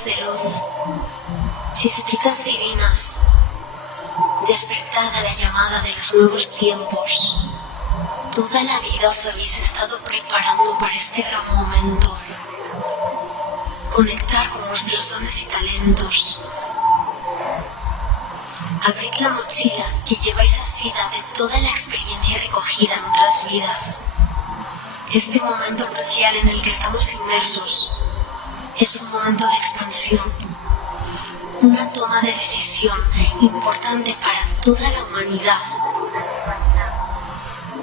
semillas de luz, chispitas divinas, despertad a la llamada de los nuevos tiempos. Toda la vida os habéis estado preparando para este gran momento. Conectar con vuestros dones y talentos. Abrid la mochila que lleváis asida de toda la experiencia recogida en otras vidas. Este momento crucial en el que estamos inmersos es un momento de expansión, una toma de decisión importante para toda la humanidad.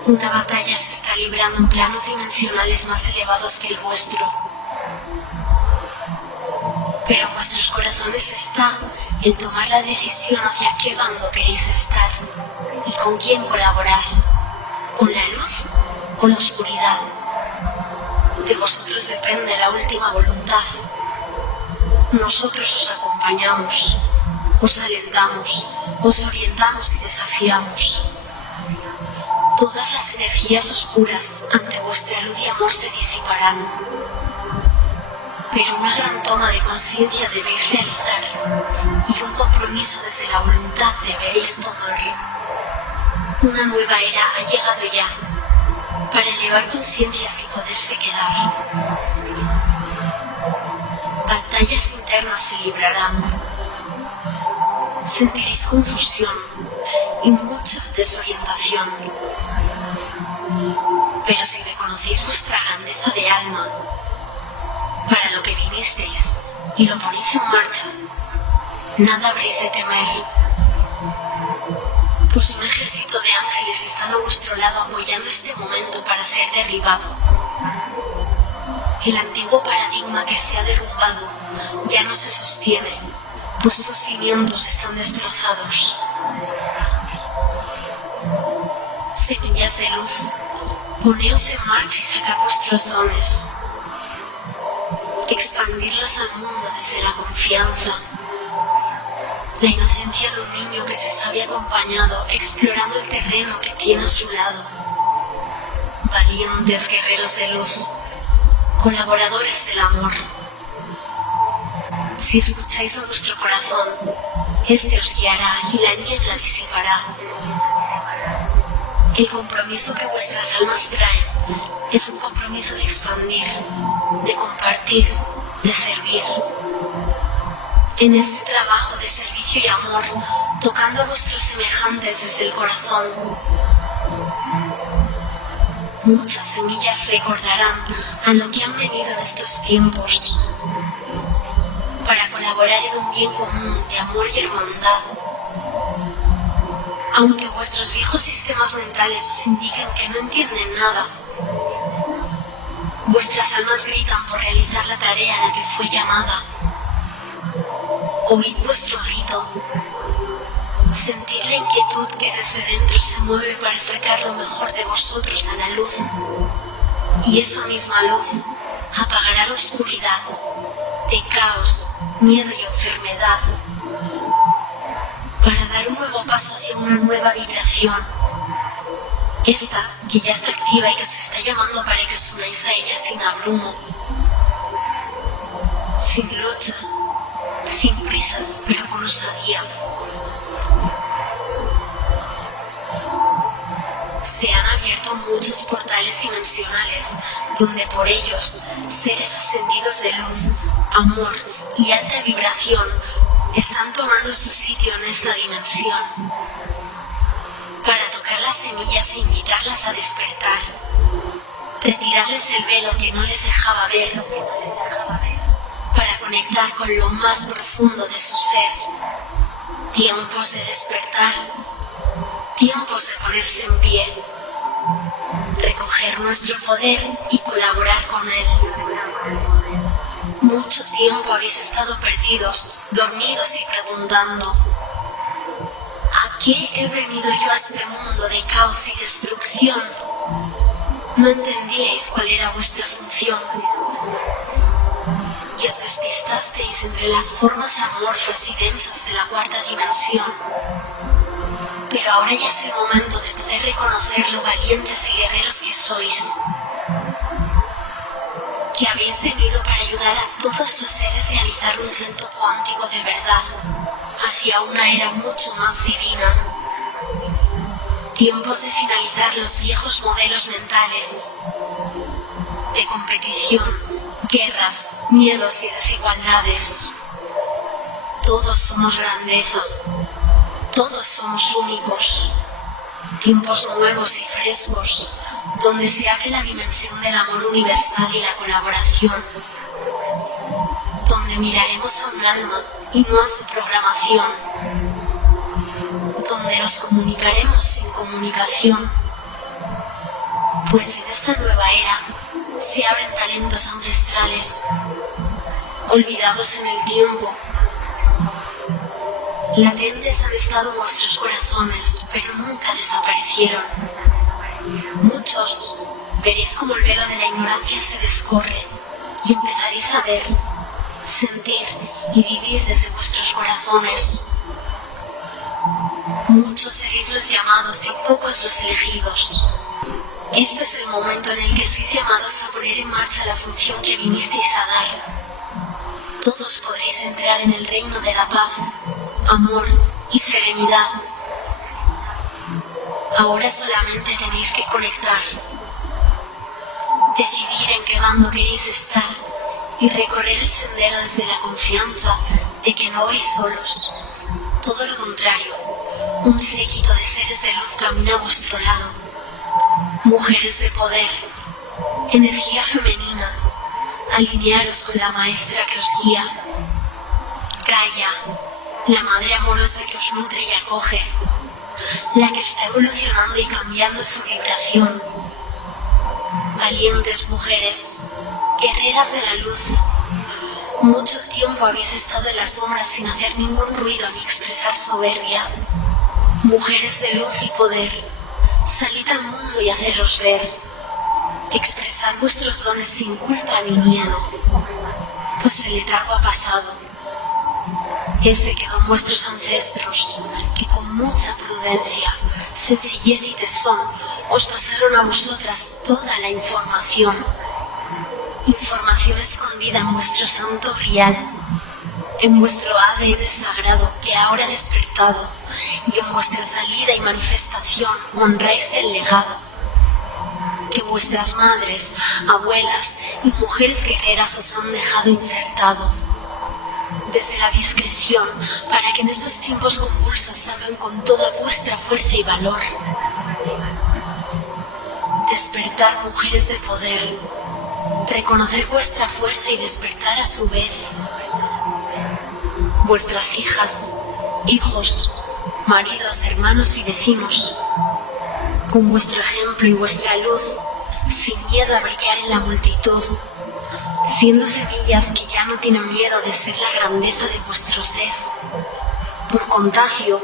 Una batalla se está librando en planos dimensionales más elevados que el vuestro. Pero en vuestros corazones está el tomar la decisión hacia qué bando queréis estar y con quién colaborar, con la luz o la oscuridad. De vosotros depende la última voluntad. Nosotros os acompañamos, os alentamos, os orientamos y desafiamos. Todas las energías oscuras ante vuestra luz y amor se disiparán. Pero una gran toma de conciencia debéis realizar y un compromiso desde la voluntad deberéis tomar. Una nueva era ha llegado ya para elevar conciencias y poderse quedar. Batallas internas se librarán. Sentiréis confusión y mucha desorientación. Pero si reconocéis vuestra grandeza de alma, para lo que vinisteis y lo ponéis en marcha, nada habréis de temer, pues un ejército de ángeles están a vuestro lado apoyando este momento para ser derribado. El antiguo paradigma que se ha derrumbado ya no se sostiene, pues sus cimientos están destrozados. Semillas de luz, poneos en marcha y sacad vuestros dones. Expandirlos al mundo desde la confianza. La inocencia de un niño que se sabe acompañado, explorando el terreno que tiene a su lado. Valientes guerreros de luz, colaboradores del amor. Si escucháis a vuestro corazón, este os guiará y la niebla disipará. El compromiso que vuestras almas traen es un compromiso de expandir, de compartir, de servir. En este trabajo de servicio y amor, tocando a vuestros semejantes desde el corazón, muchas semillas recordarán a lo que han venido en estos tiempos, para colaborar en un bien común de amor y hermandad. Aunque vuestros viejos sistemas mentales os indiquen que no entienden nada, vuestras almas gritan por realizar la tarea a la que fue llamada. Oíd vuestro grito. Sentid la inquietud que desde dentro se mueve para sacar lo mejor de vosotros a la luz. Y esa misma luz apagará la oscuridad de caos, miedo y enfermedad, para dar un nuevo paso hacia una nueva vibración. Esta que ya está activa y que os está llamando para que os unáis a ella sin abrumo, sin lucha, sin prisas, pero con osadía. Se han abierto muchos portales dimensionales donde por ellos seres ascendidos de luz, amor y alta vibración están tomando su sitio en esta dimensión para tocar las semillas e invitarlas a despertar, retirarles el velo que no les dejaba ver, para conectar con lo más profundo de su ser. Tiempos de despertar, tiempos de ponerse en pie, recoger nuestro poder y colaborar con él. Mucho tiempo habéis estado perdidos, dormidos y preguntando: ¿a qué he venido yo a este mundo de caos y destrucción? No entendíais cuál era vuestra función y os despistasteis entre las formas amorfas y densas de la cuarta dimensión. Pero ahora ya es el momento de poder reconocer lo valientes y guerreros que sois, que habéis venido para ayudar a todos los seres realizar un salto cuántico de verdad hacia una era mucho más divina. Tiempos de finalizar los viejos modelos mentales de competición, guerras, miedos y desigualdades. Todos somos grandeza, todos somos únicos. Tiempos nuevos y frescos, donde se abre la dimensión del amor universal y la colaboración, donde miraremos a un alma y no a su programación, donde nos comunicaremos sin comunicación, pues en esta nueva era se abren talentos ancestrales, olvidados en el tiempo. Latentes han estado vuestros corazones, pero nunca desaparecieron. Muchos veréis como el velo de la ignorancia se descorre y empezaréis a ver, sentir y vivir desde vuestros corazones. Muchos seréis los llamados y pocos los elegidos. Este es el momento en el que sois llamados a poner en marcha la función que vinisteis a dar. Todos podréis entrar en el reino de la paz, amor y serenidad. Ahora solamente tenéis que conectar, decidir en qué bando queréis estar y recorrer el sendero desde la confianza de que no vais solos. Todo lo contrario, un séquito de seres de luz camina a vuestro lado. Mujeres de poder, energía femenina, alinearos con la maestra que os guía. Gaia, la madre amorosa que os nutre y acoge, la que está evolucionando y cambiando su vibración. Valientes mujeres, guerreras de la luz, mucho tiempo habéis estado en las sombras sin hacer ningún ruido ni expresar soberbia. Mujeres de luz y poder, salid al mundo y haceros ver. Expresad vuestros dones sin culpa ni miedo, pues el letargo ha pasado. Ese quedó en vuestros ancestros, que con mucha prudencia, sencillez y tesón os pasaron a vosotras toda la información. Información escondida en vuestro santo grial, en vuestro ADN sagrado que ahora ha despertado, y en vuestra salida y manifestación honráis el legado que vuestras madres, abuelas y mujeres guerreras os han dejado insertado. Desde la discreción, para que en estos tiempos convulsos salgan con toda vuestra fuerza y valor. Despertar, mujeres de poder, reconocer vuestra fuerza y despertar a su vez. Vuestras hijas, hijos, maridos, hermanos y vecinos, con vuestro ejemplo y vuestra luz, sin miedo a brillar en la multitud, siendo semillas que ya no tienen miedo de ser la grandeza de vuestro ser. Por contagio,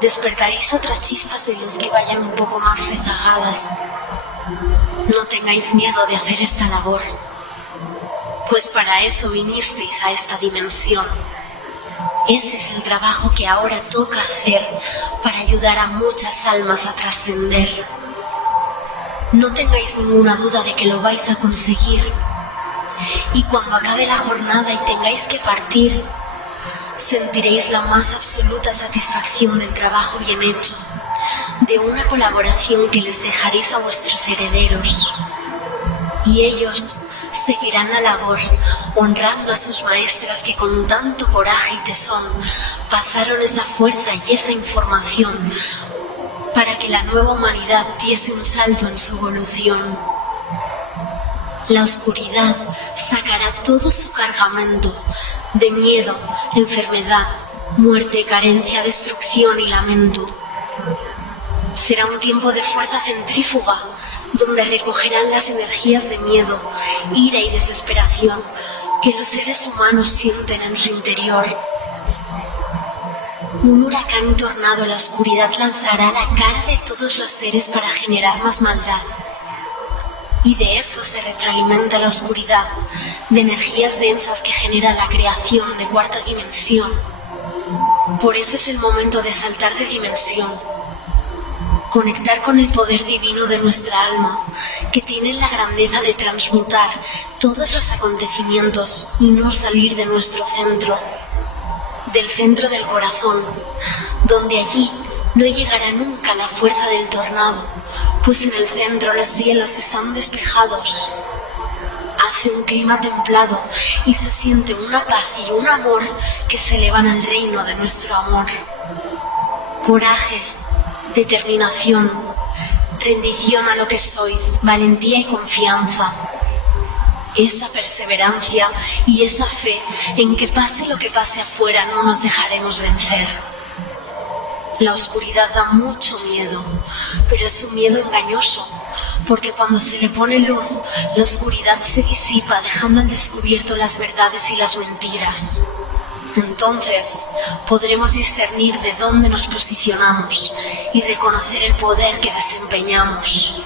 despertaréis otras chispas de luz que vayan un poco más rezagadas. No tengáis miedo de hacer esta labor, pues para eso vinisteis a esta dimensión. Ese es el trabajo que ahora toca hacer para ayudar a muchas almas a trascender. No tengáis ninguna duda de que lo vais a conseguir. Y cuando acabe la jornada y tengáis que partir, sentiréis la más absoluta satisfacción del trabajo bien hecho, de una colaboración que les dejaréis a vuestros herederos. Y ellos seguirán la labor, honrando a sus maestras que con tanto coraje y tesón pasaron esa fuerza y esa información para que la nueva humanidad diese un salto en su evolución. La oscuridad sacará todo su cargamento de miedo, enfermedad, muerte, carencia, destrucción y lamento. Será un tiempo de fuerza centrífuga, donde recogerán las energías de miedo, ira y desesperación que los seres humanos sienten en su interior. Un huracán y tornado en la oscuridad lanzará a la cara de todos los seres para generar más maldad. Y de eso se retroalimenta la oscuridad, de energías densas que genera la creación de cuarta dimensión. Por eso es el momento de saltar de dimensión. Conectar con el poder divino de nuestra alma, que tiene la grandeza de transmutar todos los acontecimientos y no salir de nuestro centro, del centro del corazón, donde allí no llegará nunca la fuerza del tornado, pues en el centro los cielos están despejados. Hace un clima templado y se siente una paz y un amor que se elevan al reino de nuestro amor. Coraje, determinación, rendición a lo que sois, valentía y confianza. Esa perseverancia y esa fe en que pase lo que pase afuera no nos dejaremos vencer. La oscuridad da mucho miedo, pero es un miedo engañoso, porque cuando se le pone luz, la oscuridad se disipa dejando al descubierto las verdades y las mentiras. Entonces podremos discernir de dónde nos posicionamos y reconocer el poder que desempeñamos.